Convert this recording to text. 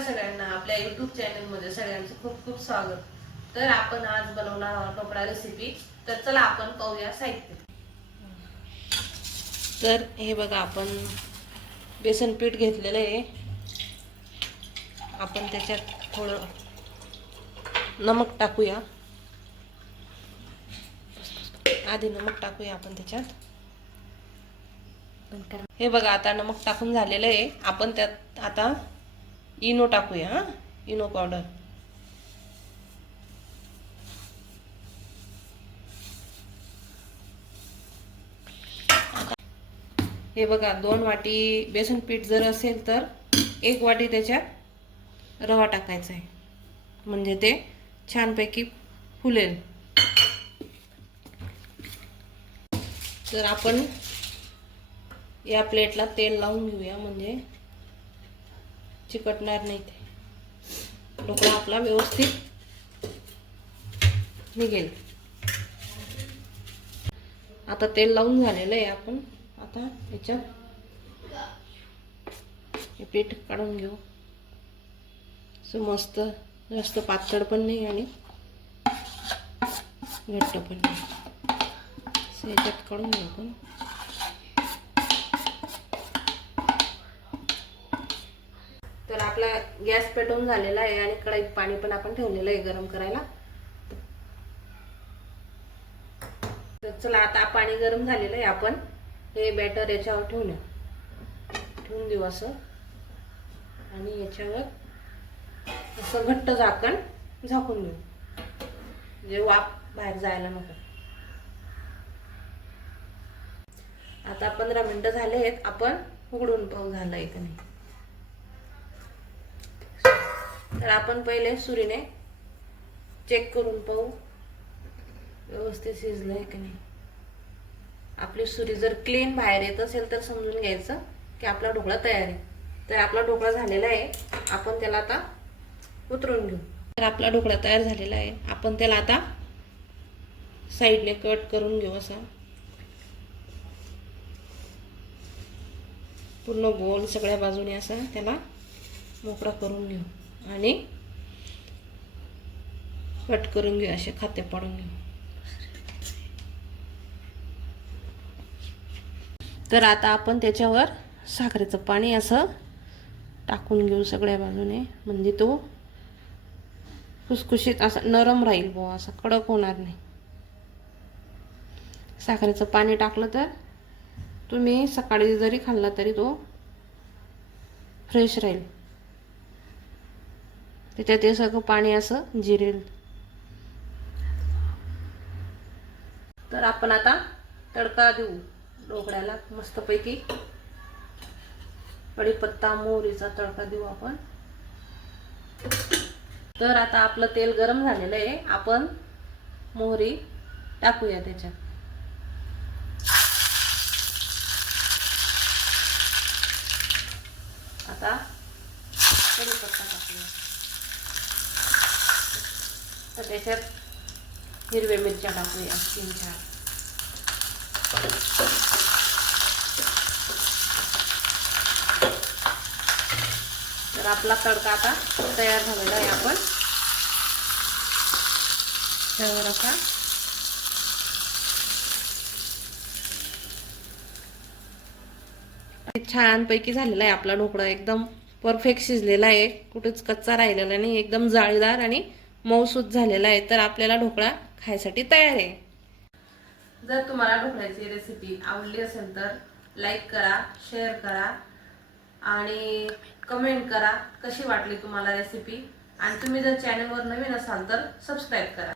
सगळ्यांना आपल्या युट्यूब चॅनलमध्ये सगळ्यांचं खूप खूप स्वागत. तर आपण आज बनवणार आहोत ढोकळा रेसिपी तर चला आपण पाहूया साहित्य. तर हे बघा आपण बेसन पीठ घेतलेलं आहे. आपण त्याच्यात थोडं नमक टाकूया. आधी नमक टाकूया आपण त्याच्यात. हे बघा आता नमक टाकून झालेलं आहे. आपण त्यात आता इनो टाकूया हां? इनो पावडर हे बघा दोन वाटी बेसन पीठ जर असेल तर एक वाटी त्याच्यात रवा टाकायचा आहे. म्हणजे ते छानपैकी फुलेल. तर आपण या प्लेटला तेल लावून घेऊया म्हणजे चिकटणार नाही ते. ढोकळा आपला व्यवस्थित निघेल. आता तेल लावून झालेलं आहे आपण. आता याच्यात हे पीठ काढून घेऊ. असं मस्त जास्त पातळ पण नाही आणि घट्ट पण नाही. असं याच्यात काढून घेऊ आपण. आपला गॅस पेटवून झालेला आहे आणि कढईत पाणी पण आपण ठेवलेलं आहे गरम करायला. तर चला आता पाणी गरम झालेलं आहे आपण. हे बॅटर याच्यावर ठेवून ठेवून देऊ असं. आणि याच्यावर असं घट्ट झाकण झाकून देऊ. म्हणजे वाप बाहेर जायला नको. आता पंधरा मिनटं झाले आहेत. आपण उघडून पाहू झालं आहे का नाही. तर आपण पहिले सुरीने चेक करून पाहू. व्यवस्थित शिजलंय की नाही. आपली सुरी जर क्लीन बाहेर येत असेल तर समजून घ्यायचं की आपला ढोकळा तयार आहे. तर आपला ढोकळा झालेला आहे. आपण त्याला आता उतरून घेऊ. तर आपला ढोकळा तयार झालेला आहे. आपण त्याला आता साईडने कट करून घेऊ असा. पूर्ण गोल सगळ्या बाजूने असा त्याला मोकळा करून घेऊ. आणि कट करून घेऊ असे खाते पाडून घेऊ. तर आता आपण त्याच्यावर साखरेचं पाणी असं टाकून घेऊ सगळ्या बाजूने. म्हणजे तो खुसखुशीत असा नरम राहील बुवा असा कडक होणार नाही. साखरेचं पाणी टाकलं तर तुम्ही सकाळी जरी खाल्ला तरी तो फ्रेश राहील. त्याच्यात ते सगळं पाणी असं जिरेल. तर आपण आता तडका देऊ ढोकळ्याला मस्तपैकी. कढीपत्ता मोहरीचा तडका देऊ आपण. तर आता आपलं तेल गरम झालेलं आहे. आपण मोहरी टाकूया त्याच्यात. आता कढीपत्ता टाकूया. तर त्याच्यात हिरव्या मिरच्या टाकूया तीन चार. तर आपला तडका आता तयार झालेला आहे आपण. त्यावर असा छानपैकी झालेला आहे आपला ढोकळा. एकदम परफेक्ट शिजलेला आहे. कुठेच कच्चा राहिलेला नाही. एकदम जाळीदार आणि मऊसूत झालेला आहे तर आपल्याला ढोकळा खायसाठी तयार आहे. जर तुम्हाला ढोकळ्याची रेसिपी आवडली असेल तर लाईक करा शेअर करा आणि कमेंट करा कशी वाटली तुम्हाला रेसिपी आणि तुम्ही जर चॅनलवर नवीन असाल तर सबस्क्राईब करा.